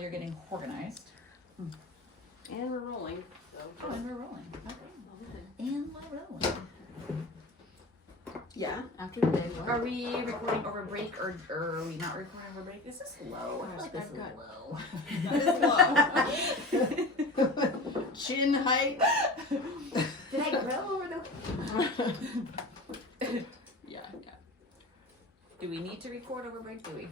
You're getting organized. And we're rolling. So Oh, and we're rolling. Okay. And we're rolling. yeah, after the day. What? Are we recording over break or are we not recording over break? This is low. I feel like this is low. That is low. Chin height. Did I grow over the? Yeah. Do we need to record over break? Do we?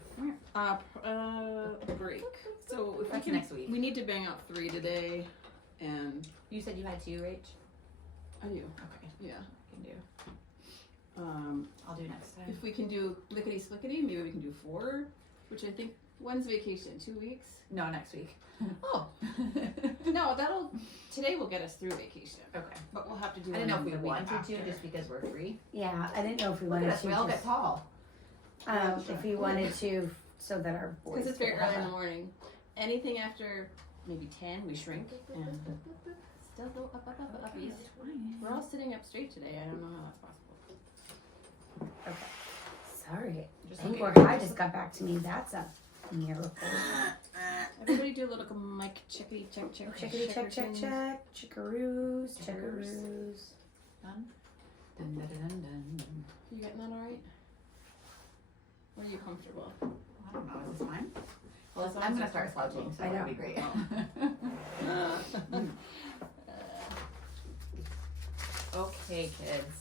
Break. So if That's we can, next week. we need to bang out 3 today, and You said you had 2, Rach? I do. Okay. Yeah. I can do. I'll do next time. If we can do lickety slickety, maybe we can do 4, which I think when's vacation? 2 weeks. No, next week. Oh. No, today will get us through vacation. Okay. But we'll have to do. I didn't know if we the week wanted to after. just because we're free. Yeah, I didn't know if we Look at wanted us, to. we all just- get tall. If we wanted to, so that our boys. Because it's very could early have in the morning. Anything after maybe 10, we shrink. And still go up. We're all sitting up straight today. I don't know how that's possible. Sorry, Just Thank okay. I just got back to me. That's a miracle. Everybody do a little mic checkity check. Chickadee check. Chickaroos. Done? Dun, dun, dun, dun, dun. You getting that all right? Or are you comfortable? I don't know, is this fine? Well, As long I'm as gonna you're start slouching, so I that'll know. be great. Okay, kids.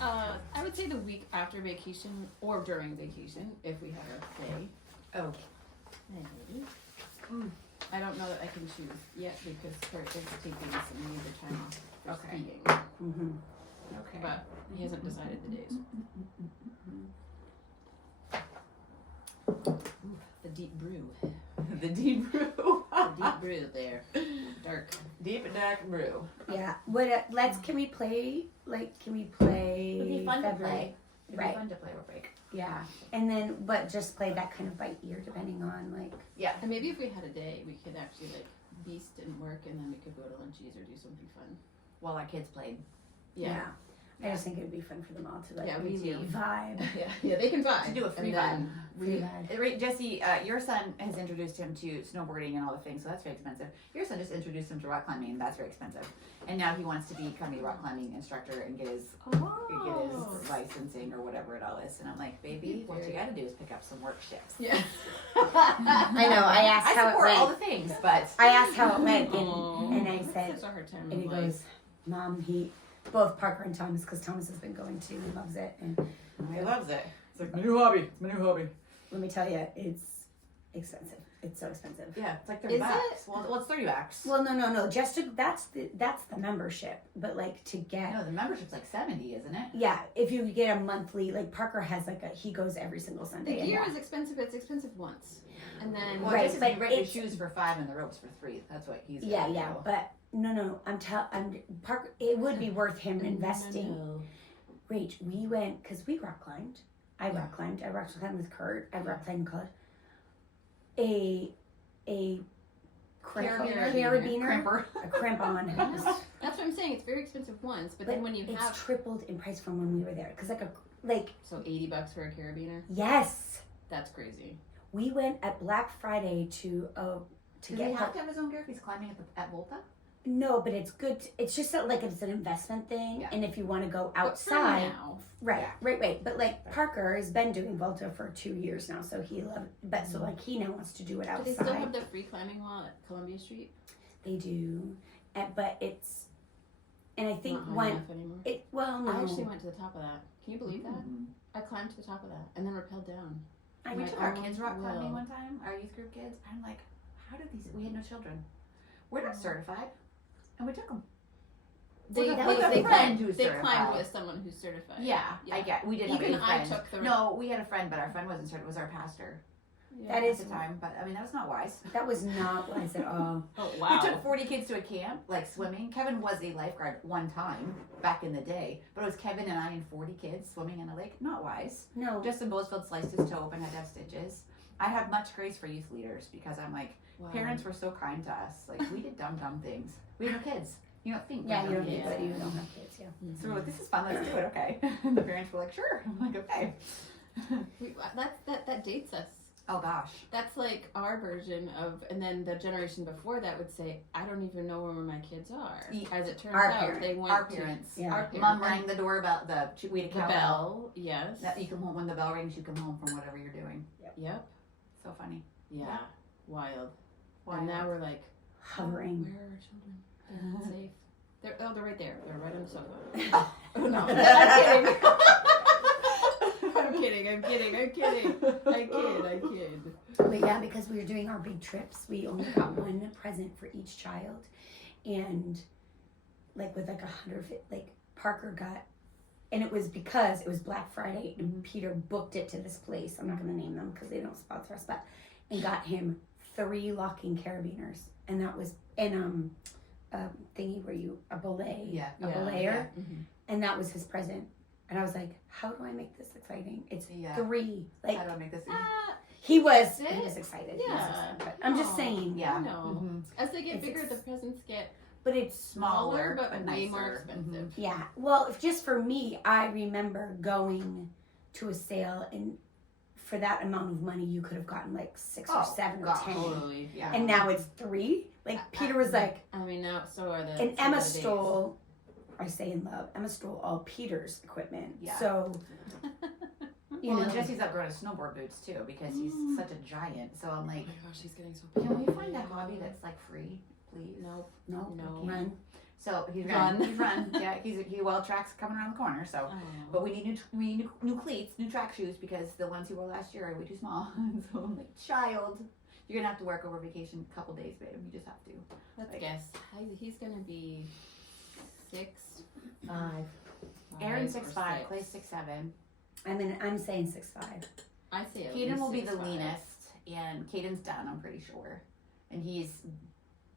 I would say the week after vacation or during vacation if we have a day. Okay. I don't know that I can choose yet because Kurt is taking some major time off for Okay. skiing, Mm-hmm. Okay. but he hasn't decided the days. The deep brew. The deep brew. The deep brew there. Dark. Deep and dark brew. Yeah. What? Can we play? Can we play? It'd be fun to February? play. It'd Right. be fun to play over break. Yeah. And then, but just play that kind of by ear, depending on Yeah. And maybe if we had a day, we could actually beast and work, and then we could go to lunchies or do something fun. While our kids played. Yeah. I just think it would be fun for them all to Yeah, me really too. vibe. Yeah, they can vibe. To do a free And then Free vibe. Right, Jesse, your son has introduced him to snowboarding and all the things, so that's very expensive. Your son just introduced him to rock climbing, and that's very expensive. And now he wants to become a rock climbing instructor and get his licensing or whatever it all is. And I'm like, baby, what you gotta do is pick up some work shifts. Yeah. I know. I asked I how it support all went. the things, but I asked how it went, Aw. and I said, Such a hard time. and he in life. goes, Mom, both Parker and Thomas, because Thomas has been going too, he loves it. And he loves it. It's like my new hobby. It's my new hobby. let me tell you, it's expensive. It's so expensive. Yeah, it's like $30. Is it? Well, it's $30. Well, no. Just that's the membership, but to get. No, the membership's like $70, isn't it? Yeah, if you get a monthly, Parker has he goes every single The Sunday. gear is expensive. It's expensive once, and then Well, Right, just but if you rent the it's- shoes for $5 and the ropes for $3. That's what he's. Yeah, gonna yeah, do. but no. I'm Parker. It would be worth him investing. No. Rach, we went because we rock climbed. I rock climbed. I rock climbed with Kurt. I rock climbed in college. A carabiner, Crimper. a crimp-on. that's what I'm saying. It's very expensive once, but then when you it's have tripled in price from when we were there. Because so $80 for a carabiner, yes, that's crazy. we went at Black Friday to Does he get have to have his own gear if he's climbing at Volta? no, but it's good. It's just it's an investment thing, Yeah. and if you want to go But for outside, now, right. Yeah. But Parker has been doing Volta for 2 years now, so he loved. But so he now wants to do it do outside. they still have the free climbing wall at Columbia Street? They do, but it's, and I think Not high when enough anymore. no, I actually went to the top of that. Can you believe that? Mm. I climbed to the top of that and then rappelled down. I We know. took our own kids rock climbing will. one time, our youth group kids. I'm like, how did we had no children. We're not certified. And we took them. They With a they friend climbed. who's They certified. climbed with someone who's certified. Yeah, I get. We didn't Even have I any friends. took the No, we had a friend, but our friend wasn't certified. It was our pastor Yeah. That at is the time. But I mean, that was not wise. that was not wise at all. Oh We wow. took 40 kids to a camp, like swimming. Kevin was a lifeguard one time back in the day, but it was Kevin and I and 40 kids swimming in a lake. Not wise. No, Justin Bosfield sliced his toe open, had to have stitches. I have much grace for youth leaders because I'm like, Wow. parents were so kind to us. Like, we did dumb things. We had no kids. You don't think. we yeah, had you no don't kids. think that you don't have kids. Yeah. So we're like, this is fun. Let's do it. Okay. And the parents were like, sure. I'm like, okay. That dates us. Oh gosh. That's like our version of, and then the generation before that would say, I don't even know where my kids are. As it turns Our out, parents. they went Our to parents. Yeah. our parents. Mom rang the doorbell, we had a The cowbell. bell, yes. That you come home when the bell rings. You come home from whatever you're doing. Yep. So funny. Yeah. Wild. Why And now we're like, Hovering. where are our children? They're not safe. They're right there. They're right on the sofa. Oh no. I'm kidding. I'm kidding. I kid. But yeah, because we were doing our big trips, we only got one present for each child, and like with like 100, like Parker got, and it was because it was Black Friday, and Peter booked it to this place. I'm not gonna name them because they don't sponsor us, but and got him 3 locking carabiners, and that was and a thingy where you a belay, a belayer, Mm-hmm. and that was his present. And I was like, how do I make this exciting? It's Yeah. 3. Like How do I make this? he was That's it. excited. He was Yeah. excited, but I'm just Aw. saying. Yeah. I know. Mhm. As they get It's bigger, ex- the presents get But it's smaller, but way nicer. more expensive. yeah. Well, if just for me, I remember going to a sale, and for that amount of money, you could have gotten like 6 or Oh, 7 gosh. or 10. Totally. Yeah. And now it's 3. Like Peter was like, I mean, now so are the. and so Emma are the days. stole. I say in love, Emma stole all Peter's equipment. Yeah. So you Well, know, and Jesse's outgrown his snowboard boots too because he's such a giant. So I'm Oh like, my gosh, he's getting so big. can we find a hobby that's like free, please? Nope. no, No. run. So he's Run. He's run. Yeah, track's coming around the corner. So, Oh. but we need new cleats, new track shoes because the ones he wore last year are way too small. So I'm like, child, you're gonna have to work over vacation a couple days, babe. You just have to. Let's Like- guess. He's gonna be 6'5". Aaron's or 6'5", 6. Clay's 6'7". I'm saying 6'5". I say at Kaden least will be the 6'5". leanest, and Caden's done, I'm pretty sure, and he's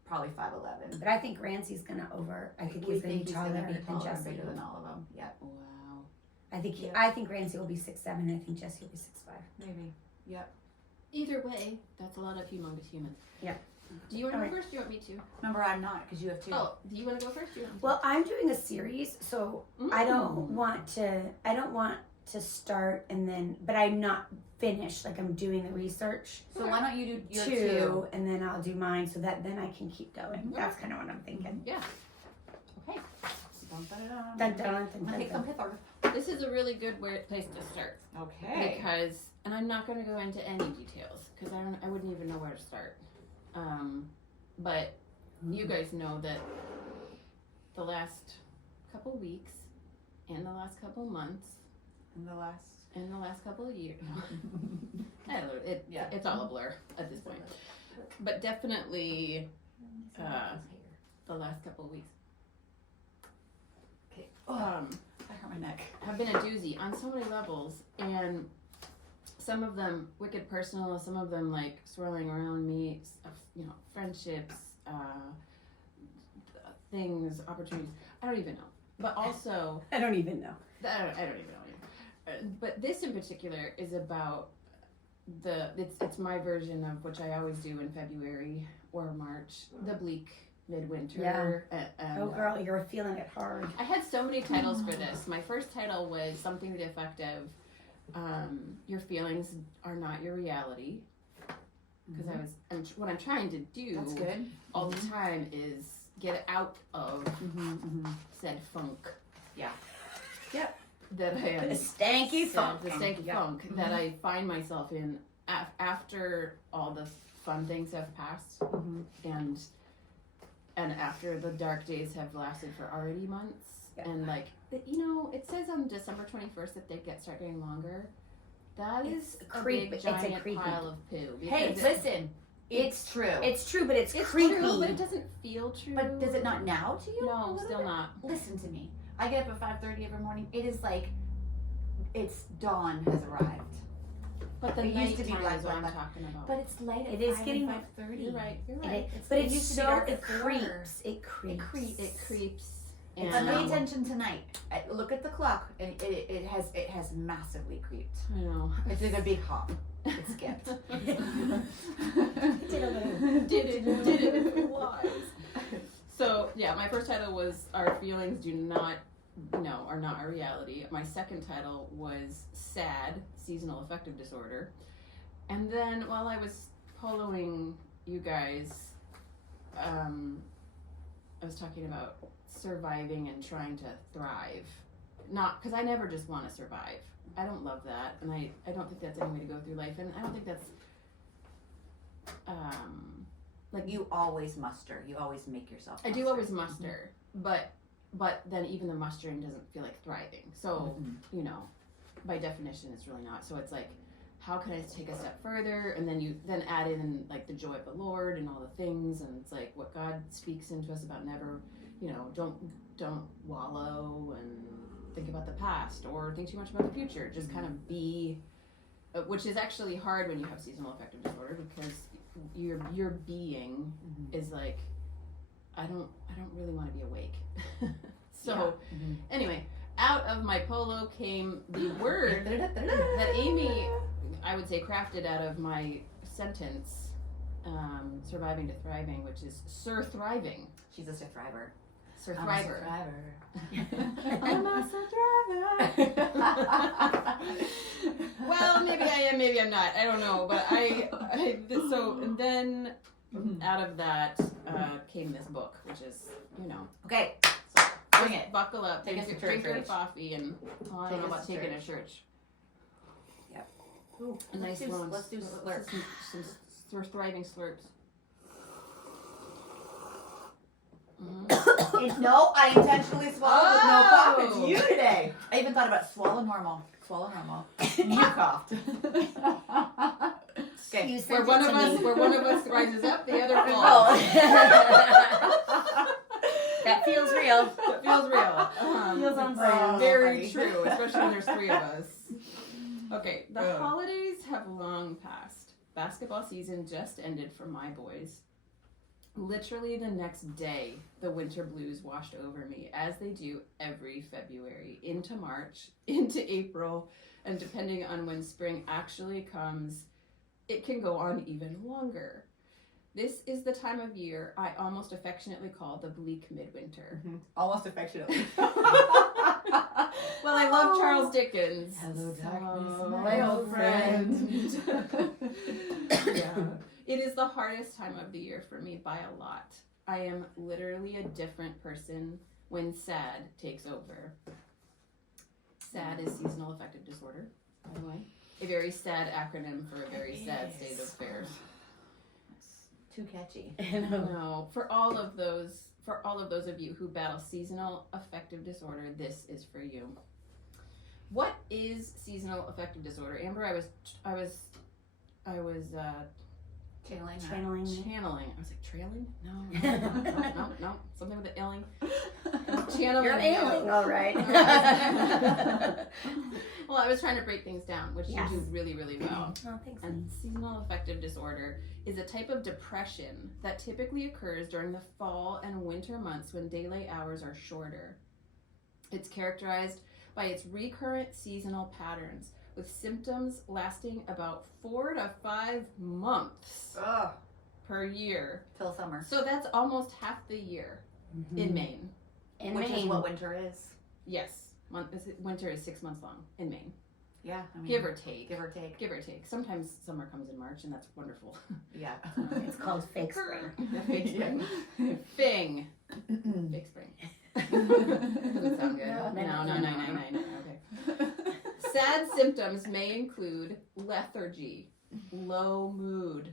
probably 5'11". But I think Rancy's gonna I think he's gonna be taller than and Jesse. bigger than all of them. Yep, Wow. I think Rancy will be 6'7", and I think Jesse will be 6'5". maybe. Yep. Either way, that's a lot of humongous humans. Yeah. Do you want to All go right. first? Do you want me to? Remember, I'm not because you have 2. Oh, do you want to go first? Do you want me to? Well, I'm doing a series, so I don't want to start and then, but I'm not finished. Like I'm doing the research. So why don't you do your 2, and then I'll do mine, so that then I can keep going. Okay. That's kind of what I'm thinking. Yeah. Okay. Dun, dun, dun, dun, Okay, dun. come hither. This is a really good place to start Okay. because, and I'm not going to go into any details because I wouldn't even know where to start. But you guys know that the last couple weeks and the last couple months And the last. and the last couple of years, I don't know, Yeah. it's all a blur at this point. But definitely the last couple of weeks Okay. Oh, I hurt my neck. have been a doozy on so many levels, and some of them wicked personal, some of them like swirling around me, friendships, things, opportunities. I don't even know. But also, I don't even know. I don't even know. But this in particular is about it's my version of which I always do in February or March, the bleak midwinter. Oh, girl, you're feeling it hard. I had so many titles for this. My first title was something to the effect of your feelings are not your reality. Because what I'm trying to do That's good. all the time is get out of said funk. Yeah. Yep. That I am The stanky funk. the stanky Yeah. funk that I find myself in after all the fun things have passed and after the dark days have lasted for already months. Yeah. And like it says on December 21st that they start getting longer. That is It's a creepy. big It's a giant creepy. pile of poo. Hey, because listen. It's true. It's true, but it's it's creepy. true, but it doesn't feel true. But does it not now to you? A No, little still bit? not. Listen to me. I get up at 5:30 every morning. It is like it's dawn has arrived. But the It used to be nighttime is what I'm black, talking about. But it's late at It is 5 getting- and 5:30. You're right. You're It right. is- but it it's used to be so dark it at 4. creeps. It creeps. It creeps. But And pay attention tonight. Look at the clock, and it has massively creeped. I know. It's like a big hop. It skipped. Did a little. did it wise. So yeah, my first title was "Our Feelings Are Not Our Reality." My second title was "Sad Seasonal Affective Disorder," And then while I was poloing you guys, I was talking about surviving and trying to thrive. Not, because I never just want to survive. I don't love that, and I don't think that's any way to go through life, and I don't think that's, Like you always muster. You always make yourself. I do always muster, but then even the mustering doesn't feel like thriving. So, you know, by definition, it's really not. So it's like, how can I take a step further? And then you then add in like the joy of the Lord and all the things, and it's like what God speaks into us about never, you know, don't wallow and think about the past or think too much about the future. Just kind of be, which is actually hard when you have seasonal affective disorder because your being is like, I don't really want to be awake. So anyway, out of my polo came the word that Amy, I would say, crafted out of my sentence, surviving to thriving, which is surthriving. She's a surthriver. Surthriver. I'm a surthriver. Well, maybe I am, maybe I'm not. I don't know, but so and then out of that came this book, which is, you know. Okay, bring it. Buckle up, Take us to drink your church. coffee, and I don't know about taking a church. Yep. A nice long. Let's do slurps. Some thriving slurps. No, I intentionally swallowed with no cough. It's Oh. you today. I even thought about swallow normal. Swallow normal. And you coughed. Okay. You Where sent one it of to us, me. where one of us rises up, the other Oh. falls. That feels real. That feels real. Feels on brand. Very funny. true, especially when there's three of us. Okay, the Ugh. holidays have long passed. Basketball season just ended for my boys. Literally the next day, the winter blues washed over me, as they do every February, into March, into April, and depending on when spring actually comes, it can go on even longer. This is the time of year I almost affectionately call the bleak midwinter. Almost affectionately. Well, I love Charles Dickens. Hello, darkness, So, my old friend. Yeah. It is the hardest time of the year for me by a lot. I am literally a different person when SAD takes over. SAD is seasonal affective disorder, by the way. A very sad acronym for a very sad state of affairs. Too catchy. No, for all of those of you who battle seasonal affective disorder, this is for you. What is seasonal affective disorder? Amber, I was Channeling. channeling. I was like, trailing? No. Something with the ailing. Channeling. You're ailing, all right. Well, I was trying to break things down, which Yes. you do really, really well. Oh, thanks. And seasonal affective disorder is a type of depression that typically occurs during the fall and winter months when daylight hours are shorter. It's characterized by its recurrent seasonal patterns, with symptoms lasting about 4 to 5 months Ugh. per year. Till summer. So that's almost half the year in Maine. In Which is Maine. what winter is. Yes, winter is 6 months long in Maine. Yeah. I mean, Give or take. Give or take. Give or take. Sometimes summer comes in March, and that's wonderful. Yeah. It's called fake spring. Fake spring. Fing. Fake spring. Doesn't sound good. No. Okay. Sad symptoms may include lethargy, low mood,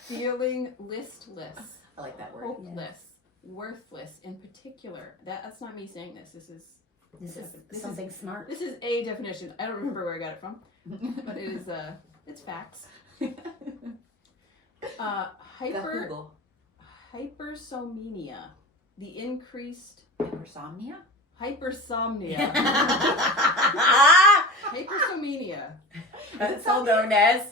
feeling listless, I like that word. hopeless, worthless. In particular, that's not me saying this. This This is is something smart. This is a definition. I don't remember where I got it from, but it is it's facts. Hypersomnia, the increased Hypersomnia? hypersomnia. Hypersomnia, Also known as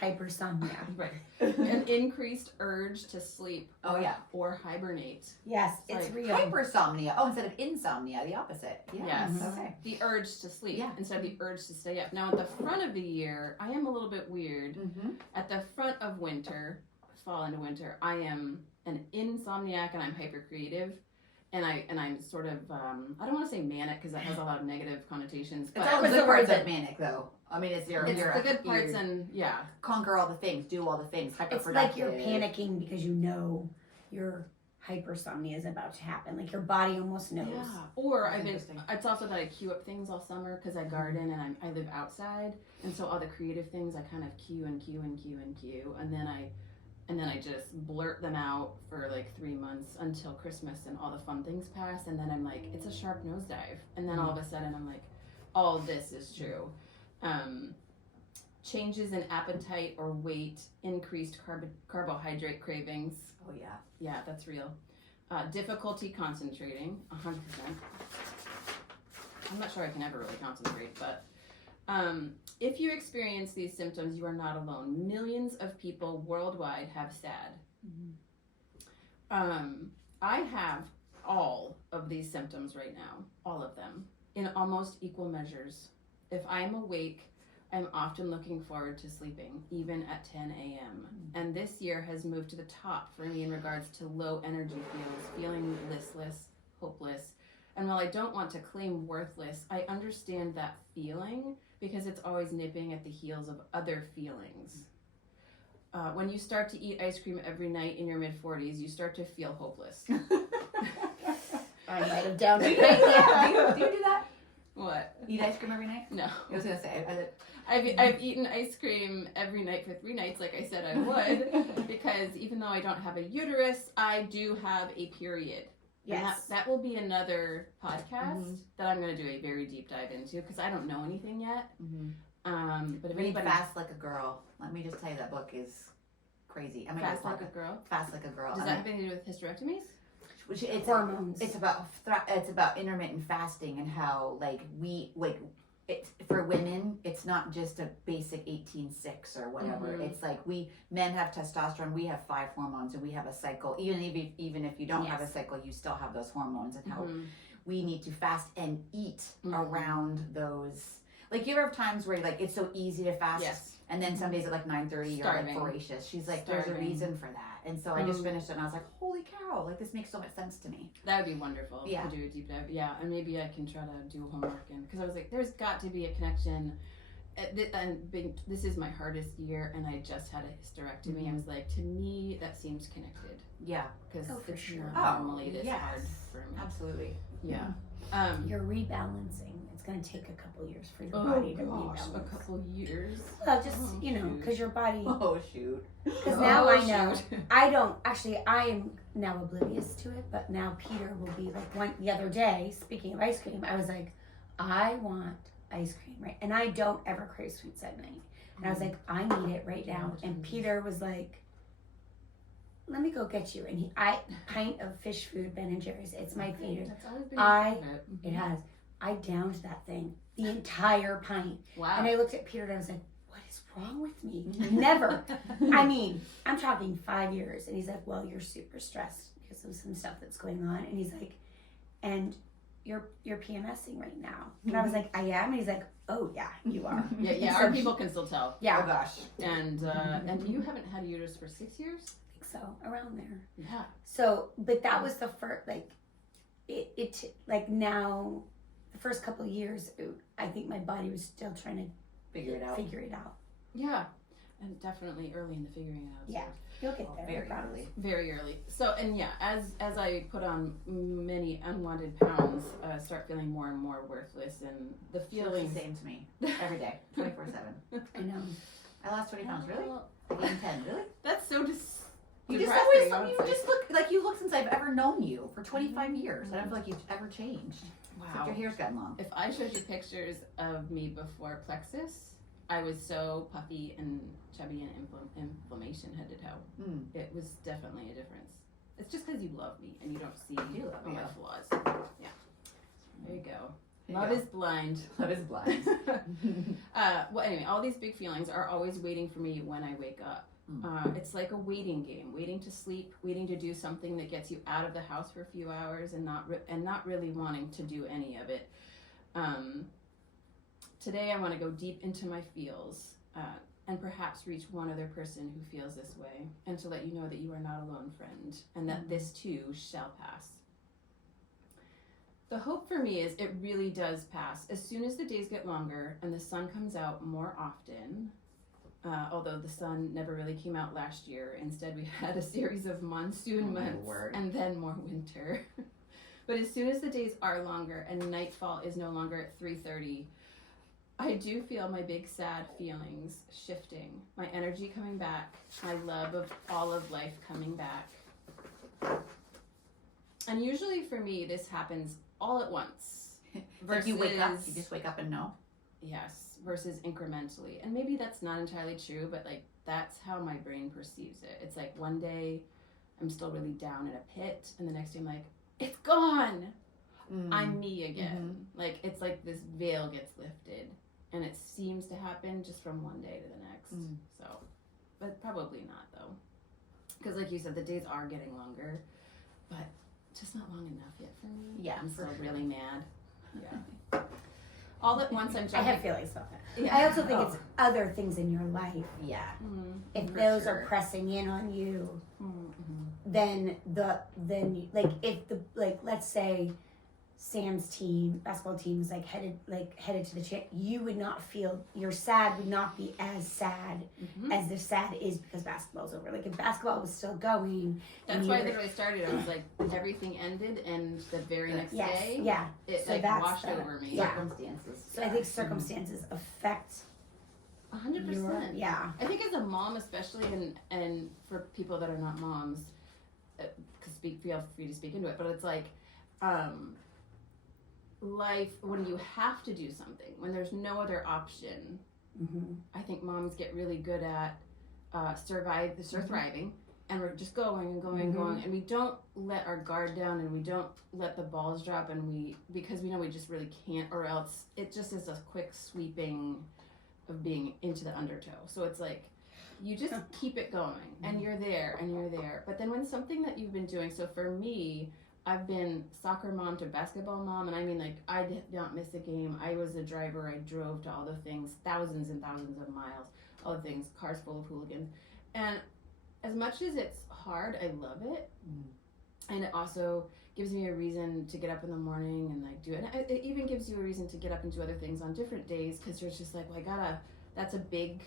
hypersomnia. right? An increased urge to sleep. Oh, yeah. Or hibernate. Yes, it's Like real. Hypersomnia. Oh, instead of insomnia, the opposite. Yeah. Yes. Okay. The urge to sleep Yeah. instead of the urge to stay up. Now at the front of the year, I am a little bit weird. Mm-hmm. At the front of winter, fall into winter, I am an insomniac and I'm hyper creative. And I'm sort of I don't want to say manic because that has a lot of negative connotations. It's But all the was good the word parts that- of manic, though. I mean, it's It's the good parts and conquer all the things, do all the things. It's like you're panicking because you know your hypersomnia is about to happen. Like your body almost knows. Yeah. Or it's also that I queue up things all summer because I garden and I live outside, and so all the creative things I kind of queue, and then I just blurt them out for like 3 months until Christmas and all the fun things pass, and then I'm like, it's a sharp nosedive, and then all of a sudden I'm like, all this is true. Changes in appetite or weight, increased carbohydrate cravings. Oh yeah. Yeah, that's real. Difficulty concentrating, 100%. I'm not sure I can ever really concentrate, but if you experience these symptoms, you are not alone. Millions of people worldwide have SAD. I have all of these symptoms right now, all of them, in almost equal measures. If I'm awake, I'm often looking forward to sleeping, even at 10 a.m. And this year has moved to the top for me in regards to low energy feels, feeling listless, hopeless. And while I don't want to claim worthless, I understand that feeling because it's always nipping at the heels of other feelings. When you start to eat ice cream every night in your mid-40s, you start to feel hopeless. I might have downed it. Do you do that? What? Eat ice cream every night? No. I was gonna say. I've eaten ice cream every night for 3 nights, like I said I would, because even though I don't have a uterus, I do have a period. Yes. And that will be another podcast that I'm going to do a very deep dive into because I don't know anything yet. But if Read anybody Fast Like a Girl. Let me just tell you, that book is crazy. I mean, Fast Like a Girl. Fast Like a Girl. Does that have anything to do with hysterectomies? Which it's hormones. It's about intermittent fasting and how it's for women. It's not just a basic 18-6 or whatever. It's like men have testosterone. We have 5 hormones, and we have a cycle. Even if you don't have a cycle, you still have those hormones, and how we need to fast and eat around those. Like, you ever have times where like it's so easy to fast, and then some days at like 9:30 you're like voracious. She's like, there's a reason for that. And so I just finished it, and I was like, holy cow, like this makes so much sense to me. That would be wonderful to do a deep dive. Yeah, and maybe I can try to do homework, because I was like, there's got to be a connection. This is my hardest year, and I just had a hysterectomy. I was like, to me, that seems connected. Yeah. Because it's sure. normally this hard for me. Absolutely. Yeah. You're rebalancing. It's going to take a couple years for your body to rebalance. A couple years? Well, just, because your body... Oh, shoot. Because now I know. I don't... Actually, I am now oblivious to it, but now Peter will be like, the other day, speaking of ice cream, I was like, I want ice cream, right? And I don't ever crave sweets at night. And I was like, I need it right now. And Peter was like, let me go get you. And pint of fish food, Ben and Jerry's. It's my favorite. That's always been It has. I downed that thing, the entire pint. Wow. And I looked at Peter and I was like, what is wrong with me? Never. I mean, I'm talking 5 years. And he's like, well, you're super stressed because of some stuff that's going on. And he's like, and you're PMSing right now. And I was like, I am. And he's like, oh yeah, you are. Yeah. Our people can still tell. Yeah. Oh gosh. And you haven't had a uterus for 6 years? I think so, around there. Yeah. So, but that was the first, now, the first couple of years, I think my body was still trying to figure it out. Yeah. And definitely early in the figuring it out. Yeah. You'll get there. Very early. Very early. So, and yeah, as I put on many unwanted pounds, start feeling more and more worthless, and the feeling the same to me every day, 24/7. I know. I lost 20 pounds. Really? I gained 10. Really? That's so You just look like you look since I've ever known you for 25 years. I don't feel like you've ever changed. Wow. Except your hair's gotten long. If I showed you pictures of me before plexus, I was so puffy and chubby and inflammation head to toe. It was definitely a difference. It's just because you love me and you don't see my flaws. Yeah. There you go. Love is blind. Love is blind. Well, anyway, all these big feelings are always waiting for me when I wake up. It's like a waiting game, waiting to sleep, waiting to do something that gets you out of the house for a few hours, and not really wanting to do any of it. Today I want to go deep into my feels and perhaps reach one other person who feels this way, and to let you know that you are not alone, friend, and that this too shall pass. The hope for me is it really does pass. As soon as the days get longer and the sun comes out more often, although the sun never really came out last year. Instead, we had a series of monsoon months and then more winter. But as soon as the days are longer and nightfall is no longer at 3:30, I do feel my big sad feelings shifting, my energy coming back, my love of all of life coming back. And usually for me, this happens all at once. Like you wake up, you just wake up and know. Yes, versus incrementally. And maybe that's not entirely true, but like that's how my brain perceives it. It's like one day I'm still really down in a pit, and the next day I'm like, it's gone. I'm me again. Like it's like this veil gets lifted, and it seems to happen just from one day to the next. So, but probably not though, because like you said, the days are getting longer, but just not long enough yet for me. Yeah, I'm still sure. really mad. Yeah. All at once, I'm I jumping. have feelings about that. Yeah. I also think it's other things in your life. Yeah. If For those sure. are pressing in on you, Mm-hmm. then let's say Sam's team, basketball team, is headed to the chip, you would not feel, your sad would not be as sad as the sad is because basketball's over. Like if basketball was still going. That's why I literally started. I was like, everything ended, and the very next day, it So like that's washed the- over me. Yeah. Circumstances. So I think circumstances affect 100%. Yeah. I think as a mom, especially, and for people that are not moms, feel free to speak into it. But it's like, life when you have to do something, when there's no other option. I think moms get really good at surthriving, and we're just going and going and going, and we don't let our guard down, and we don't let the balls drop, and because we know we just really can't, or else it just is a quick sweeping of being into the undertow. So it's like you just keep it going, and you're there and you're there. But then when something that you've been doing, so for me, I've been soccer mom to basketball mom, and I mean, like, I did not miss a game. I was a driver. I drove to all the things, thousands and thousands of miles, all the things, cars full of hooligans. And as much as it's hard, I love it. And it also gives me a reason to get up in the morning and like do it. And it even gives you a reason to get up and do other things on different days, because you're just like, well, that's a big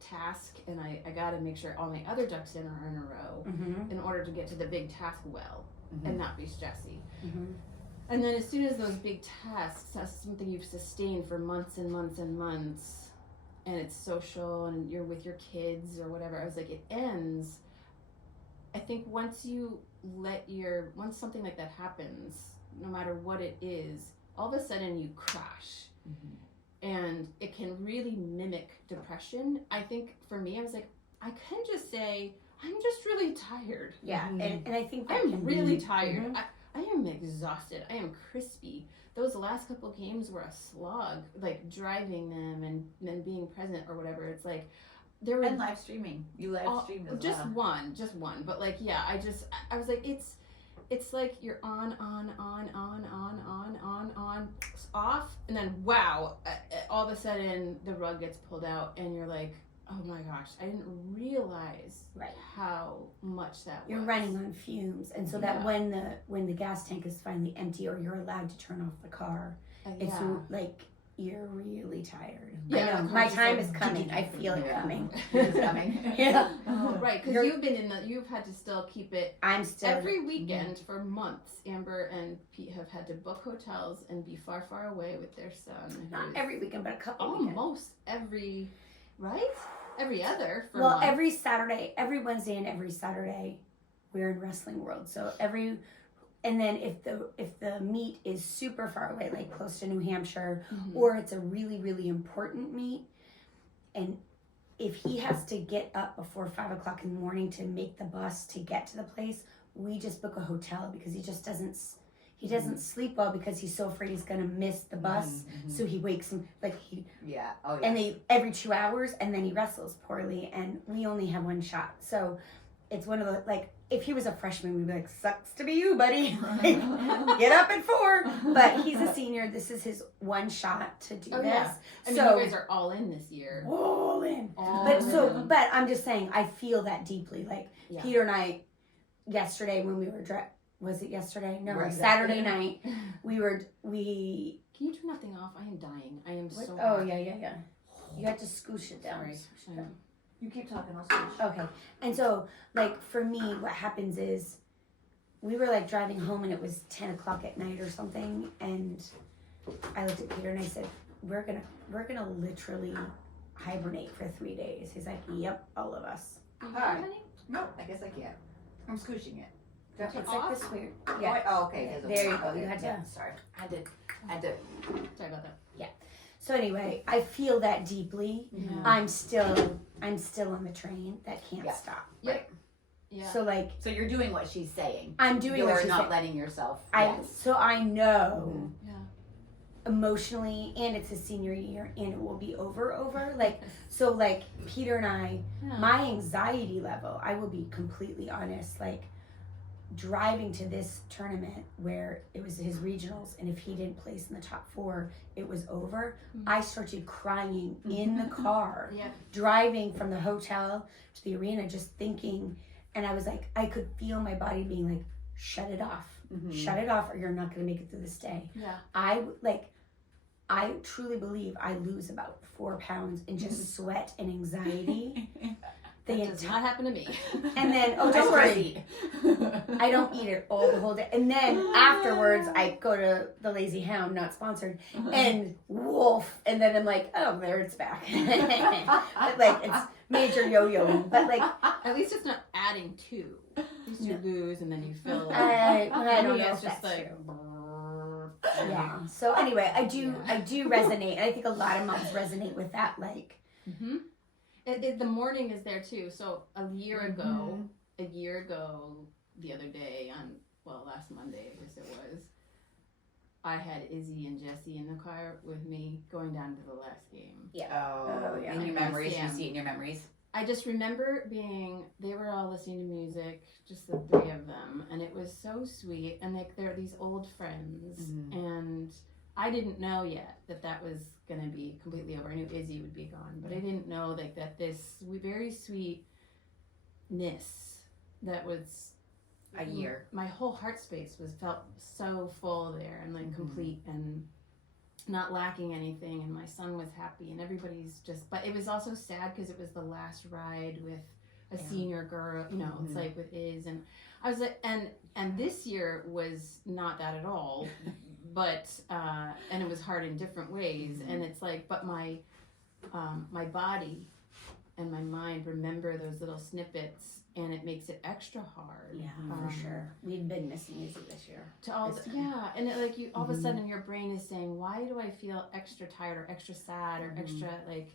task, and I gotta make sure all my other ducks are in a row in order to get to the big task well. And not be stressy. And then as soon as those big tasks, that's something you've sustained for months and months and months, and it's social and you're with your kids or whatever, I was like, it ends. I think once something like that happens, no matter what it is, all of a sudden you crash. And it can really mimic depression. I think for me, I was like, I can just say, I'm just really tired. Yeah, and I think that I'm really tired. I am exhausted. I am crispy. Those last couple games were a slog, like driving them and then being present or whatever. It's like there were and live streaming. You live streamed as just well. just one. But like, yeah, I was like, it's like you're on, off, and then wow, all of a sudden the rug gets pulled out, and you're like, oh my gosh, I didn't realize how much that was. You're running on fumes, and so that when the gas tank is finally empty, or you're allowed to turn off the car, it's like you're really tired. Yeah, I know. My time is coming. I feel it coming. It's coming. Yeah. Oh, right, because you've had to still keep it. I'm still every weekend for months. Amber and Pete have had to book hotels and be far, far away with their son. Not every weekend, but a couple weekends. Almost every, right? Every other. For Well, months. every Saturday, every Wednesday, and every Saturday, we're in Wrestling World. So and then if the meet is super far away, like close to New Hampshire, or it's a really, really important meet, and if he has to get up before 5 o'clock in the morning to make the bus to get to the place, we just book a hotel, because he just doesn't sleep well, because he's so afraid he's gonna miss the bus. So he wakes him and every 2 hours, and then he wrestles poorly, and we only have one shot. So it's one of the, like, if he was a freshman, we'd be like, sucks to be you, buddy. Get up at 4. But he's a senior. This is his one shot to do this. Yeah. I mean, you guys are all in this year. All in. But I'm just saying, I feel that deeply. Like Peter and I, yesterday when we were was it yesterday? No, Right. Saturday night. We Can you turn that thing off? I am dying. I am so oh hot. yeah. You got to scoosh it down. Sorry. You keep talking, I'll switch. Okay. And so, like, for me, what happens is we were, like, driving home and it was 10 o'clock at night or something. And I looked at Peter and I said, we're gonna literally hibernate for 3 days. He's like, yep, all of us. Hi. No, I guess I can't. I'm scooshing it. It's like this weird. Yeah. Yeah. Oh, okay. There you go. Okay. You had to. Yeah, sorry. I had to. Sorry about that. So anyway, I feel that deeply. Yeah. I'm still on the train that can't Yeah. stop. Yep. Yeah. So like So you're doing what she's saying. I'm doing You're what she's not saying. letting yourself. So I know Mhm. Yeah. emotionally, and it's a senior year, and it will be over. Like so, like Peter and I, Yeah. my anxiety level. I will be completely honest. Like driving to this tournament where it was his regionals, and if he didn't place in the top 4, it was over. Mhm. I started crying in the car. Yeah. Driving from the hotel to the arena, just thinking, and I was like, I could feel my body being like, shut it off, Mhm. shut it off, or you're not going to make it through this day. Yeah. I truly believe I lose about 4 pounds in just sweat and anxiety. That does not happen to me. And then, oh, don't worry, I don't eat it all the whole day. And then afterwards, I go to the Lazy Hound, not sponsored, and wolf, and then I'm like, oh, there it's back. But like it's major yo-yoing. But like At least it's not adding to. At least you lose and then you feel I don't know it's if just that's like true. Yeah. So anyway, I do resonate. And I think a lot of moms resonate with that. Like, Mm-hmm. The morning is there too. So a year ago, the other day last Monday, I guess it was, I had Izzy and Jesse in the car with me going down to the last game. Oh, yeah. in your memories, Yeah. you see it in your memories. I just remember they were all listening to music, just the 3 of them, and it was so sweet. And like they're these old friends, and I didn't know yet that was gonna be completely over. I knew Izzy would be gone, but I didn't know like that this very sweetness that was A year. My whole heart space felt so full there and like complete and not lacking anything, and my son was happy and everybody's just, but it was also sad because it was the last ride with a senior girl, it's like with and I was like, and this year was not that at all, but and it was hard in different ways, and it's like, but my body and my mind remember those little snippets, and it makes it extra hard. yeah, for sure. We've been missing Izzy this year. To all This time. yeah, and it, like you, all of a sudden your brain is saying, why do I feel extra tired or extra sad or extra like?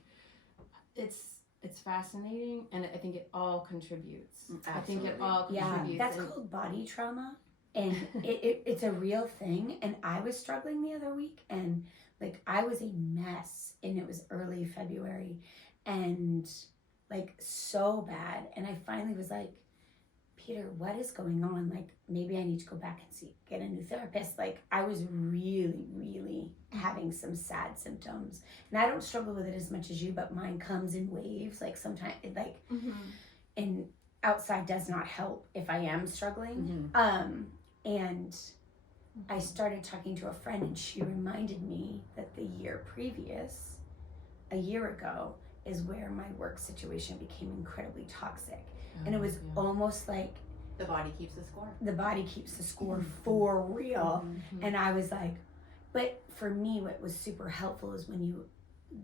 It's fascinating, and I think it all contributes. I think it all contributes. Yeah, that's called body trauma, and it's a real thing. And I was struggling the other week, and like I was a mess, and it was early February, and like so bad. And I finally was like, Peter, what is going on? Like maybe I need to go back and get a new therapist. Like I was really, really having some sad symptoms, and I don't struggle with it as much as you, but mine comes in waves. Like sometimes, like, and outside does not help if I am struggling. And I started talking to a friend, and she reminded me that the year previous, a year ago, is where my work situation became incredibly toxic. And it was almost like The body keeps the score. the body keeps the score for real. And I was like, but for me, what was super helpful is when you,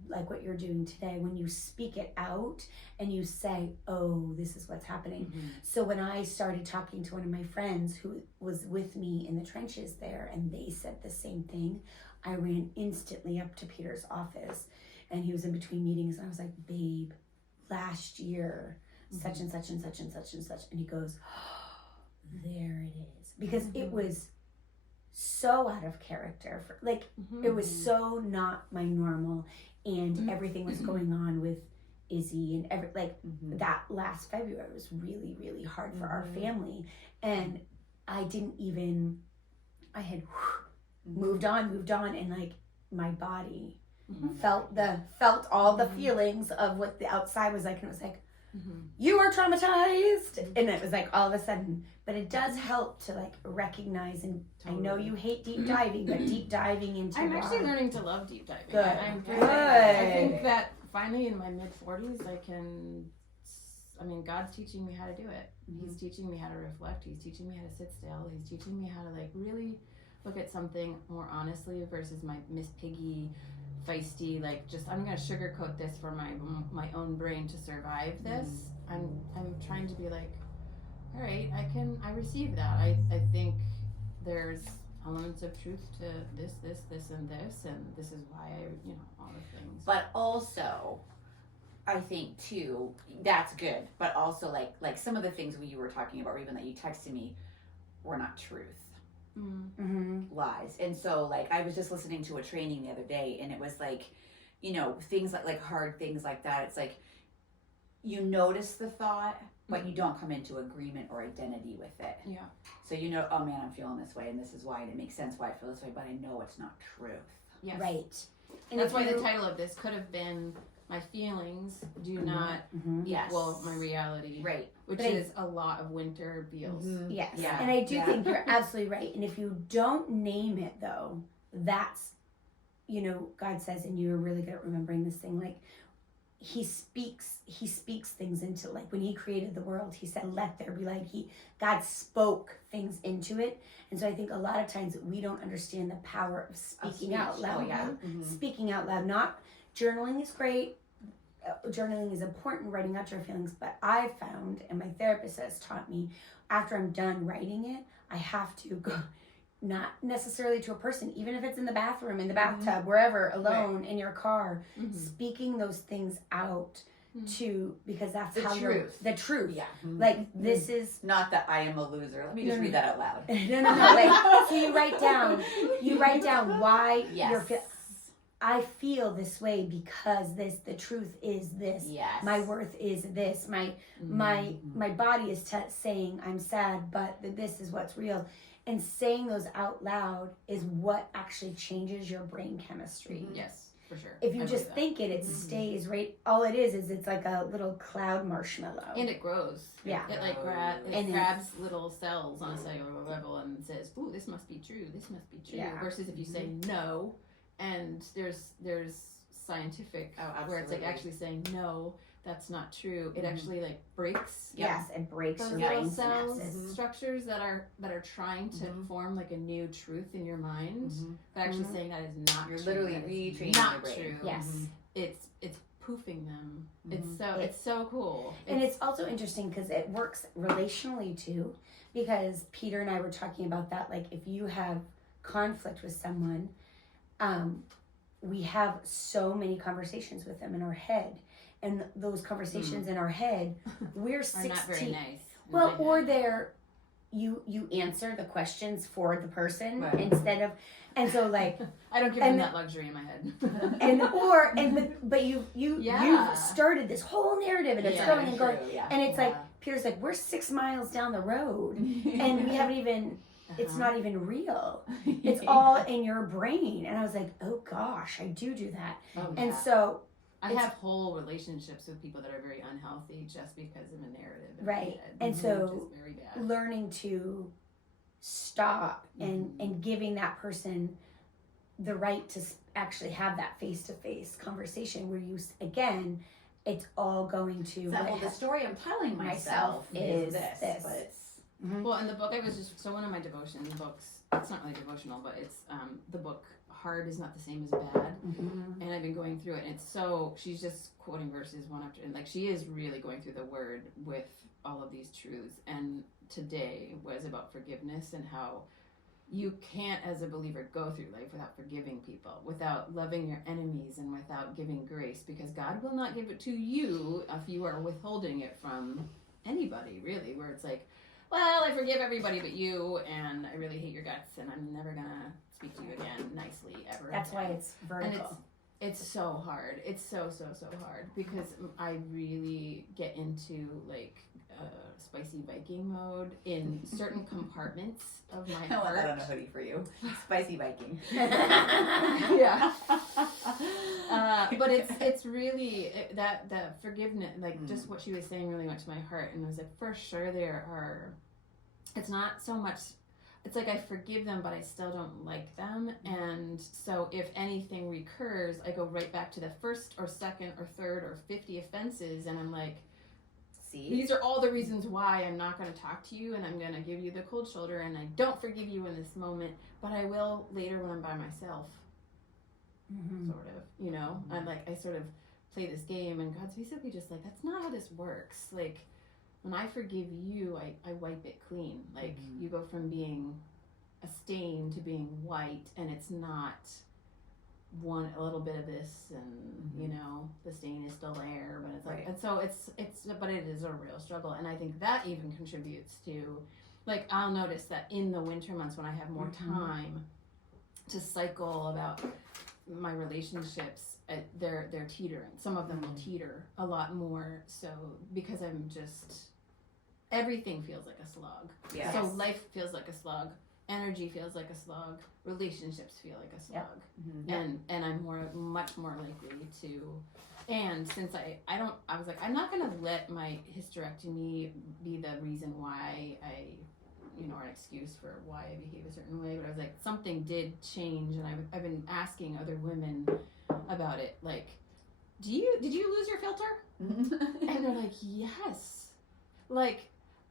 like what you're doing today, when you speak it out and you say, oh, this is what's happening. So when I started talking to one of my friends who was with me in the trenches there, and they said the same thing, I ran instantly up to Peter's office, and he was in between meetings, and I was like, babe, last year, such and such and such and such and such. And he goes, oh, there it is. Because it was so out of character. It was so not my normal. And everything was going on with Izzy, and that last February was really, really hard for our family. And I had moved on, and like my body felt all the feelings of what the outside was like, and it was like, you are traumatized. And it was like all of a sudden, but it does help to like recognize, and I know you hate deep diving, but deep diving into I'm actually learning to love deep diving. Good. I'm Good. I think that finally in my mid 40s God's teaching me how to do it. He's teaching me how to reflect. He's teaching me how to sit still. He's teaching me how to like really look at something more honestly versus my Miss Piggy feisty, like just I'm gonna sugarcoat this for my own brain to survive this. I'm trying to be like, all right, I receive that. I think there's elements of truth to this, and this is why all the things. But also, I think too, that's good. But also, like some of the things you were talking about, or even that you texted me, were not truth. Lies. And so like I was just listening to a training the other day, and it was like, things like hard things like that. It's like you notice the thought, but you don't come into agreement or identity with it. Yeah. So oh man, I'm feeling this way, and this is why, and it makes sense why I feel this way, but I know it's not truth. Yes. Right. And that's why the title of this could have been "My Feelings Do Not Equal My Reality." Right. Which is a lot of winter feels. Yes. Yeah. And I do think you're absolutely right. And if you don't name it though, that's, God says, and you're really good at remembering this thing, like he speaks things into, like when he created the world, he said, let there be light. God spoke things into it. And so I think a lot of times we don't understand the power of speaking out loud. Oh, yeah. Speaking out loud. Not journaling is great. Journaling is important, writing out your feelings, but I found, and my therapist has taught me, after I'm done writing it, I have to go, not necessarily to a person, even if it's in the bathroom, in the bathtub, wherever, alone, in your car, speaking those things out to, because that's the how truth. The truth. Yeah. Like this is not that I am a loser. Let me just read that out loud. no. Like, so you write down why you're I feel this way because the truth is this. Yes. My worth is this. My body is saying I'm sad, but this is what's real. And saying those out loud is what actually changes your brain chemistry. Yes, for sure. If you just think it stays right. All it is it's like a little cloud marshmallow. And it grows. Yeah. It like grabs little cells on a cellular level and says, "Ooh, this must be true. This must be true." Yeah. Versus if you say no. And there's scientific where it's like actually saying no, that's not true. It actually like breaks. Yes, it breaks those your little brain cells, synapses. Structures that are trying to form like a new truth in your mind. But actually saying that is not You're true. literally that is retraining not your brain. true. Yes. It's poofing them. It's so cool. And it's also interesting because it works relationally too, because Peter and I were talking about that. Like if you have conflict with someone, we have so many conversations with them in our head, and those conversations in our head, we're 16. Are not very nice. Well, or they're you answer the questions for the person instead of, and so like I don't give them that luxury in my head. but you've started this whole narrative, and it's going and going, and it's like Peter's like, we're 6 miles down the road, and we haven't even. It's not even real. It's all in your brain. And I was like, oh gosh, I do that. And so I have whole relationships with people that are very unhealthy just because of a narrative. Right. And so learning to stop and giving that person the right to actually have that face-to-face conversation where you, again, it's all going to... the story I'm telling myself is this. But it's... Well, in the book, one of my devotion books, it's not really devotional, but it's the book Hard is Not the Same as Bad. And I've been going through it, and she's just quoting verses one after, and like she is really going through the word with all of these truths. And today was about forgiveness and how you can't, as a believer, go through life without forgiving people, without loving your enemies, and without giving grace, because God will not give it to you if you are withholding it from anybody, really, where it's like, well, I forgive everybody but you, and I really hate your guts, and I'm never gonna speak to you again nicely ever. That's why it's vertical. And it's so hard. It's so hard, because I really get into like spicy Viking mode in certain compartments of my I want that on a heart. hoodie for you. Spicy Viking. Yeah. But it's really that the forgiveness, like just what she was saying, really went to my heart, and I was like, for sure there are. It's not so much. It's like I forgive them, but I still don't like them, and so if anything recurs, I go right back to the first or second or third or 50 offenses, and I'm like, See? these are all the reasons why I'm not going to talk to you, and I'm going to give you the cold shoulder, and I don't forgive you in this moment, but I will later when I'm by myself. Sort of, you know. I sort of play this game, and God's basically just like, that's not how this works. Like, when I forgive you, I wipe it clean. Like, you go from being a stain to being white, and it's not a little bit of this, and you know, the stain is still there, but it's like, and so but it is a real struggle, and I think that even contributes to, like, I'll notice that in the winter months when I have more time to cycle about my relationships, they're teetering. Some of them will teeter a lot more, so because I'm just, everything feels like a slog. Yes. So life feels like a slog, energy feels like a slog, relationships feel like a slog. And I'm much more likely to, and since I was like, I'm not gonna let my hysterectomy be the reason why or an excuse for why I behave a certain way, but I was like, something did change, and I've been asking other women about it, like, did you lose your filter? And they're like, yes. Like,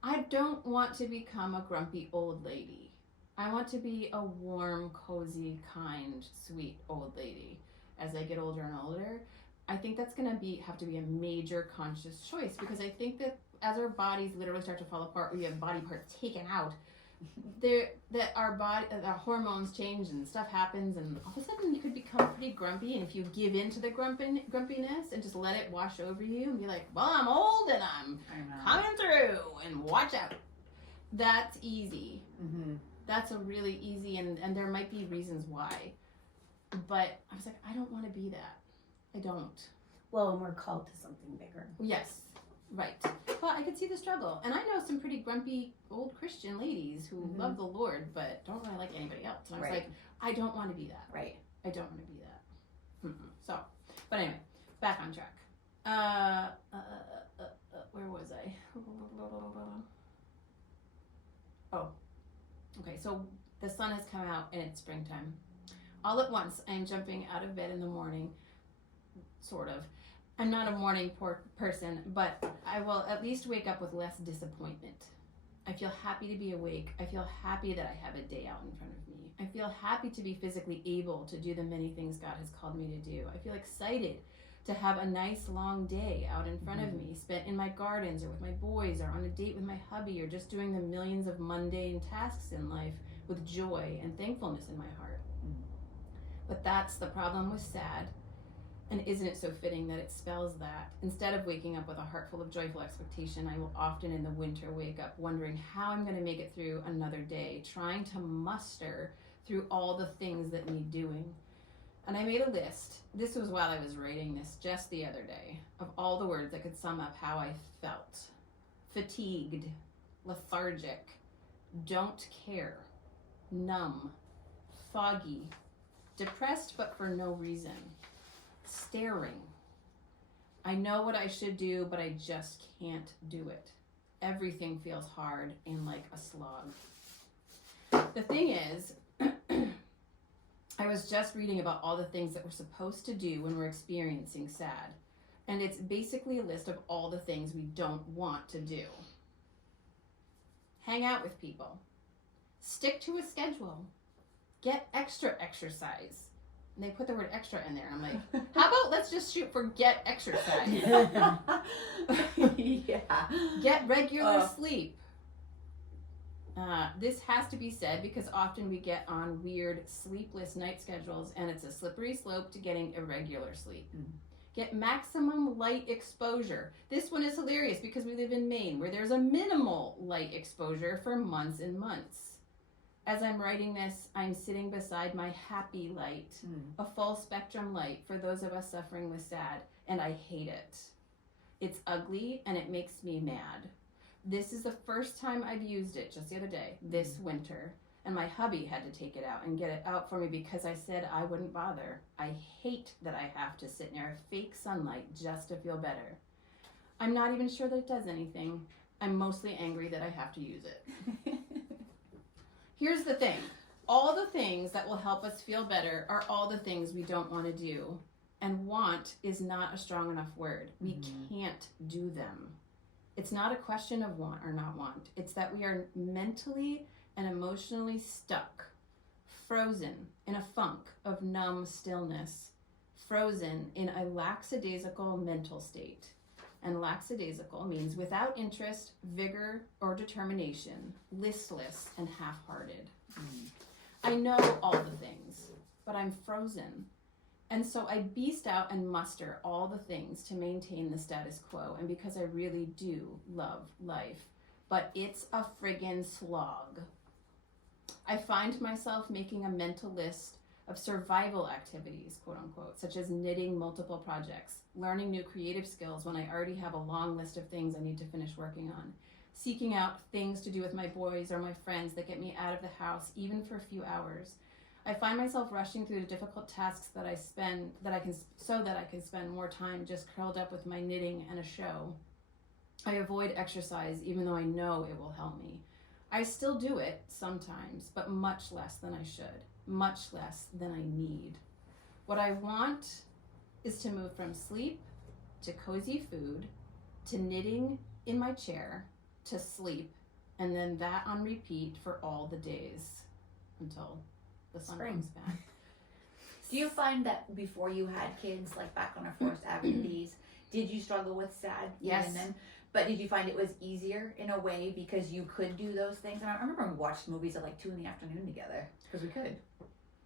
I don't want to become a grumpy old lady. I want to be a warm, cozy, kind, sweet old lady. As I get older and older, I think that's gonna have to be a major conscious choice, because I think that as our bodies literally start to fall apart, we have body parts taken out, that our hormones change and stuff happens, and all of a sudden you could become pretty grumpy, and if you give in to the grumpiness and just let it wash over you and be like, well, I'm old and I'm coming through and watch out. That's easy. That's a really easy, and there might be reasons why, but I was like, I don't want to be that. I don't. Well, and we're called to something bigger. Yes, right. But I could see the struggle. And I know some pretty grumpy old Christian ladies who love the Lord, but don't really like anybody else. And I was like, I don't want to be that. Right. I don't want to be that. So, but anyway, back on track. Where was I? Oh, okay. So the sun has come out and it's springtime. All at once, I am jumping out of bed in the morning, sort of. I'm not a morning person, but I will at least wake up with less disappointment. I feel happy to be awake. I feel happy that I have a day out in front of me. I feel happy to be physically able to do the many things God has called me to do. I feel excited to have a nice long day out in front of me, spent in my gardens or with my boys or on a date with my hubby or just doing the millions of mundane tasks in life with joy and thankfulness in my heart. But that's the problem with sad. And isn't it so fitting that it spells that? Instead of waking up with a heart full of joyful expectation, I will often in the winter wake up wondering how I'm going to make it through another day, trying to muster through all the things that need doing. And I made a list. This was while I was writing this just the other day, of all the words that could sum up how I felt. Fatigued, lethargic, don't care, numb, foggy, depressed but for no reason, staring. I know what I should do, but I just can't do it. Everything feels hard and like a slog. The thing is, I was just reading about all the things that we're supposed to do when we're experiencing sad. And it's basically a list of all the things we don't want to do. Hang out with people. Stick to a schedule. Get extra exercise. And they put the word extra in there. I'm like, how about let's just shoot for get exercise? Yeah. Get regular sleep. This has to be said because often we get on weird sleepless night schedules and it's a slippery slope to getting irregular sleep. Get maximum light exposure. This one is hilarious because we live in Maine where there's a minimal light exposure for months and months. As I'm writing this, I'm sitting beside my happy light, a full spectrum light for those of us suffering with sad, and I hate it. It's ugly and it makes me mad. This is the first time I've used it, just the other day, this winter. And my hubby had to take it out and get it out for me because I said I wouldn't bother. I hate that I have to sit near a fake sunlight just to feel better. I'm not even sure that it does anything. I'm mostly angry that I have to use it. Here's the thing. All the things that will help us feel better are all the things we don't want to do. And want is not a strong enough word. We can't do them. It's not a question of want or not want. It's that we are mentally and emotionally stuck, frozen in a funk of numb stillness, frozen in a lackadaisical mental state. And lackadaisical means without interest, vigor, or determination, listless and half-hearted. I know all the things, but I'm frozen. And so I beast out and muster all the things to maintain the status quo, and because I really do love life, but it's a friggin' slog. I find myself making a mental list of survival activities, quote unquote, such as knitting multiple projects, learning new creative skills when I already have a long list of things I need to finish working on, seeking out things to do with my boys or my friends that get me out of the house, even for a few hours. I find myself rushing through the difficult tasks that I can spend more time just curled up with my knitting and a show. I avoid exercise even though I know it will help me. I still do it sometimes, but much less than I should, much less than I need. What I want is to move from sleep to cozy food to knitting in my chair to sleep, and then that on repeat for all the days until the sun comes back. Do you find that before you had kids, like back on our forced activities, did you struggle with sad? Yes. And then, but did you find it was easier in a way because you could do those things? And I remember we watched movies at like 2 PM together because we could.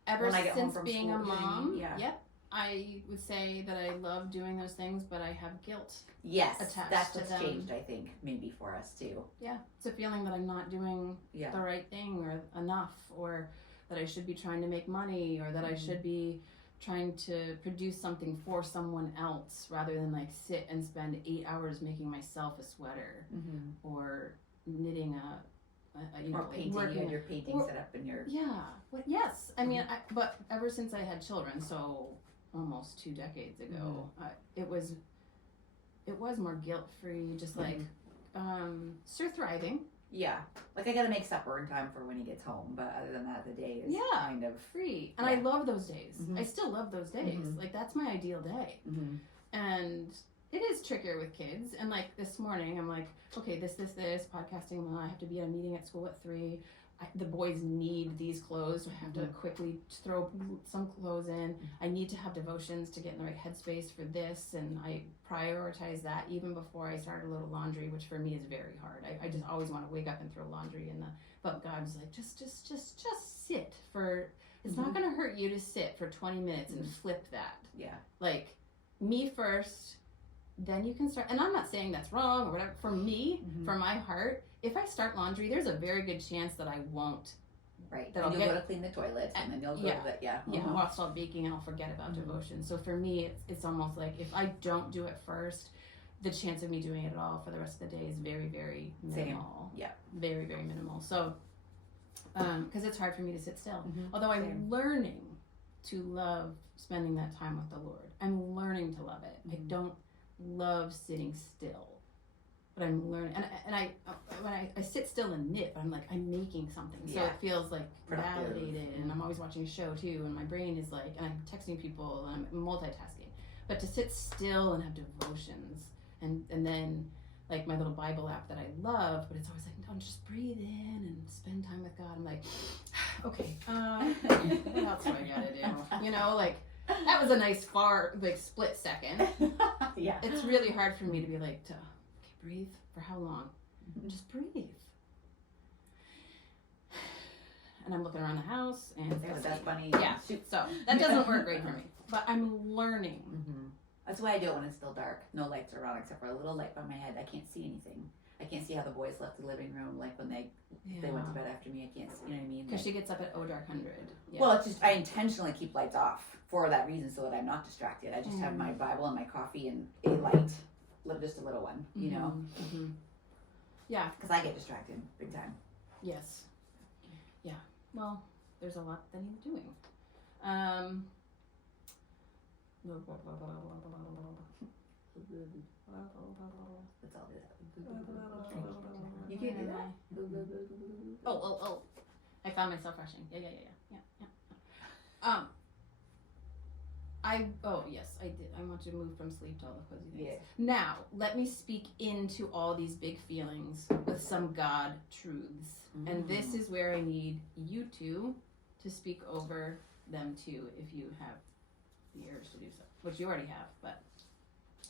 Ever When I get home since from being school, a mom, yeah. Yep, I would say that I love doing those things, but I have guilt. Yes, Attached that's to what's them. changed, I think, maybe for us too. Yeah, it's a feeling that I'm not doing Yeah. the right thing or enough, or that I should be trying to make money, or that I should be trying to produce something for someone else rather than like sit and spend 8 hours making myself a sweater or knitting Or painting. You had your painting set up in your... Yeah. Well, yes. I mean, but ever since I had children, so almost 2 decades ago, it was more guilt-free, just like surthriving. Yeah. Like I gotta make supper in time for when he gets home, but other than that, the day is kind of... free. And I love those days. I still love those days. Mhm. Like, that's my ideal day. And it is trickier with kids. And like this morning, I'm like, okay, this, podcasting, well, I have to be at a meeting at school at 3. The boys need these clothes, so I have to quickly throw some clothes in. I need to have devotions to get in the right headspace for this, and I prioritize that even before I start a little laundry, which for me is very hard. I just always want to wake up and throw laundry in but God's like, just sit for, it's not going to hurt you to sit for 20 minutes and flip that. Yeah. Like, me first, then you can start. And I'm not saying that's wrong or whatever. For me, for my heart, if I start laundry, there's a very good chance that I won't. Right. That And I'll you'll get, go to clean the toilets, and then you'll go to the... Yeah. I'll start baking and I'll forget about devotion. So for me, it's almost like if I don't do it first, the chance of me doing it at all for the rest of the day is very, very minimal. Same. Yeah. Very, very minimal. So, because it's hard for me to sit still. Although I'm learning to love spending that time with the Lord. I'm learning to love it. I don't love sitting still, but I'm learning. And I when I sit still and knit, I'm like, I'm making something. So it feels like validated, and I'm always watching a show too, and my brain is like, and I'm texting people, and I'm multitasking. But to sit still and have devotions, and then like my little Bible app that I love, but it's always like, no, just breathe in and spend time with God. I'm like, okay, what else do I gotta do? You know, like, that was a nice split second. Yeah. It's really hard for me to be like, okay, breathe for how long? Just breathe. And I'm looking around the house, and that's funny. Yeah, so that doesn't work great for me. But I'm learning. That's why I do it when it's still dark. No lights around except for a little light by my head. I can't see anything. I can't see how the boys left the living room, like when they went to bed after me. I can't see, you know what I mean? Because she gets up at dark 100. Yeah. Well, it's just, I intentionally keep lights off for that reason, so that I'm not distracted. I just have my Bible and my coffee and a light, just a little one, you know? Yeah. Because I get distracted big time. Yes. Yeah. Well, there's a lot that he's doing. Let's all do that. You can't do that? Oh. I found myself rushing. Yeah. Yes, I did. I want to move from sleep to all the cozy things. Yeah. Now, let me speak into all these big feelings with some God truths. And this is where I need you two to speak over them too, if you have the urge to do so, which you already have. But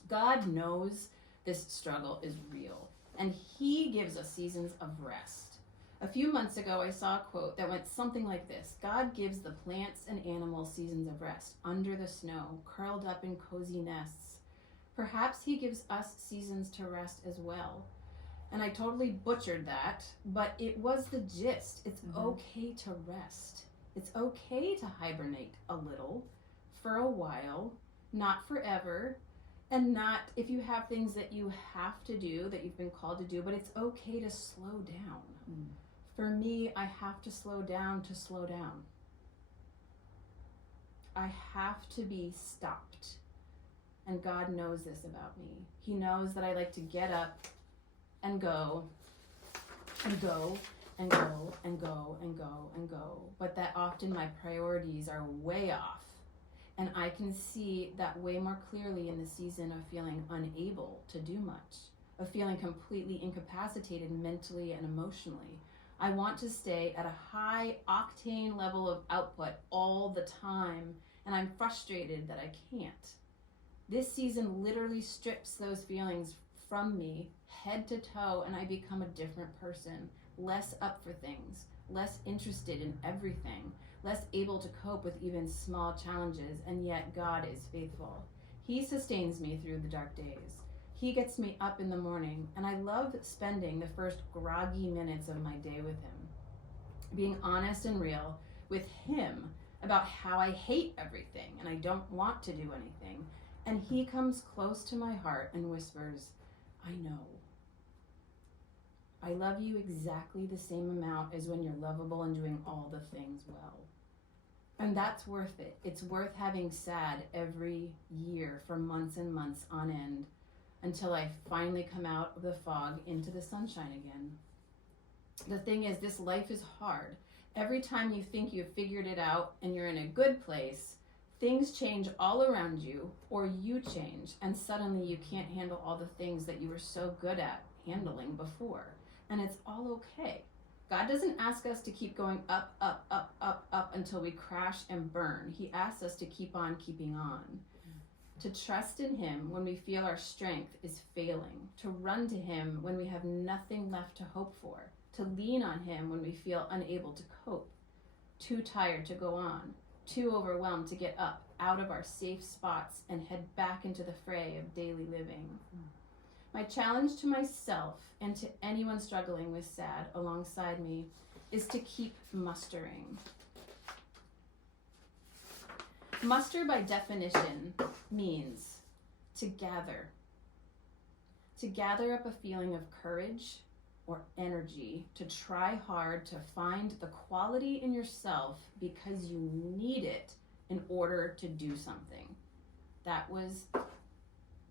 God knows this struggle is real, and He gives us seasons of rest. A few months ago, I saw a quote that went something like this: God gives the plants and animals seasons of rest, under the snow, curled up in cozy nests. Perhaps He gives us seasons to rest as well. And I totally butchered that, but it was the gist. It's okay to rest. It's okay to hibernate a little, for a while, not forever, and not if you have things that you have to do, that you've been called to do, but it's okay to slow down. For me, I have to slow down to slow down. I have to be stopped. And God knows this about me. He knows that I like to get up and go and go and go and go and go and go, but that often my priorities are way off. And I can see that way more clearly in the season of feeling unable to do much, of feeling completely incapacitated mentally and emotionally. I want to stay at a high octane level of output all the time, and I'm frustrated that I can't. This season literally strips those feelings from me, head to toe, and I become a different person, less up for things, less interested in everything, less able to cope with even small challenges, and yet God is faithful. He sustains me through the dark days. He gets me up in the morning, and I love spending the first groggy minutes of my day with Him, being honest and real with Him about how I hate everything and I don't want to do anything. And He comes close to my heart and whispers, I know. I love you exactly the same amount as when you're lovable and doing all the things well. And that's worth it. It's worth having sad every year for months and months on end, until I finally come out of the fog into the sunshine again. The thing is, this life is hard. Every time you think you've figured it out and you're in a good place, things change all around you, or you change, and suddenly you can't handle all the things that you were so good at handling before. And it's all okay. God doesn't ask us to keep going up, up, up, up, up until we crash and burn. He asks us to keep on keeping on. To trust in Him when we feel our strength is failing. To run to Him when we have nothing left to hope for. To lean on Him when we feel unable to cope. Too tired to go on. Too overwhelmed to get up out of our safe spots and head back into the fray of daily living. My challenge to myself and to anyone struggling with sad alongside me is to keep mustering. Muster, by definition, means to gather. To gather up a feeling of courage or energy, to try hard to find the quality in yourself because you need it in order to do something. That was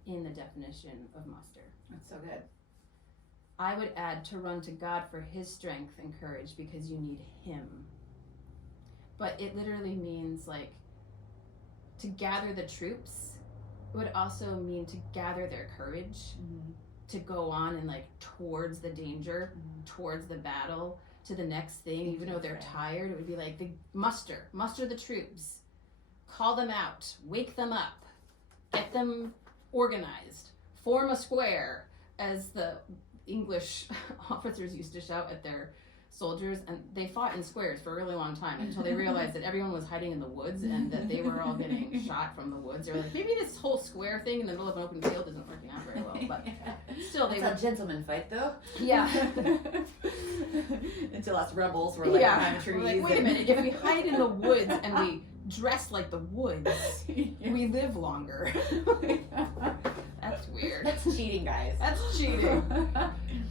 in the definition of muster. That's so good. I would add to run to God for His strength and courage because you need Him. But it literally means like to gather the troops. It would also mean to gather their courage, to go on and like towards the danger, towards the battle, to the next thing, even though they're tired. It would be like the muster the troops, call them out, wake them up, get them organized, form a square, as the English officers used to shout at their soldiers. And they fought in squares for a really long time until they realized that everyone was hiding in the woods and that they were all getting shot from the woods. They were like, maybe this whole square thing in the middle of an open field isn't working out very well. But still, they That's a gentleman fight, though. Yeah. Until us rebels were like behind the trees. We're like, wait a minute, if we hide in the woods and we dress like the woods, we live longer. That's weird. That's cheating, guys. That's cheating.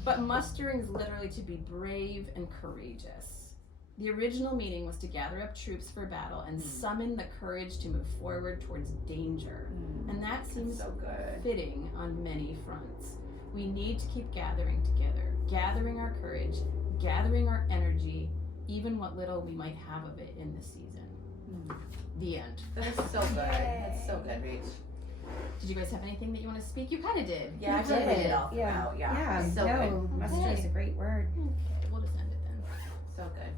But mustering is literally to be brave and courageous. The original meaning was to gather up troops for battle and summon the courage to move forward towards danger. And that seems so good. fitting on many fronts. We need to keep gathering together, gathering our courage, gathering our energy, even what little we might have of it in this season. The end. That's so good. That's so good, Rach. Did you guys have anything that you want to speak? You kind of did. Yeah, I did. did it all Yeah. throughout. Yeah. Yeah, So no, good. muster is a great word. Okay, we'll just end it then. So good.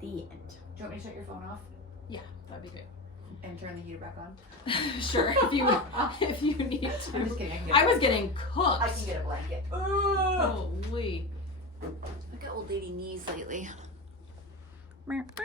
The end. Do you want me to shut your phone off Yeah, that'd be great. and turn the heater back on? Sure, if you need I'm just to. kidding. I was getting cooked. I can get a blanket. Oh,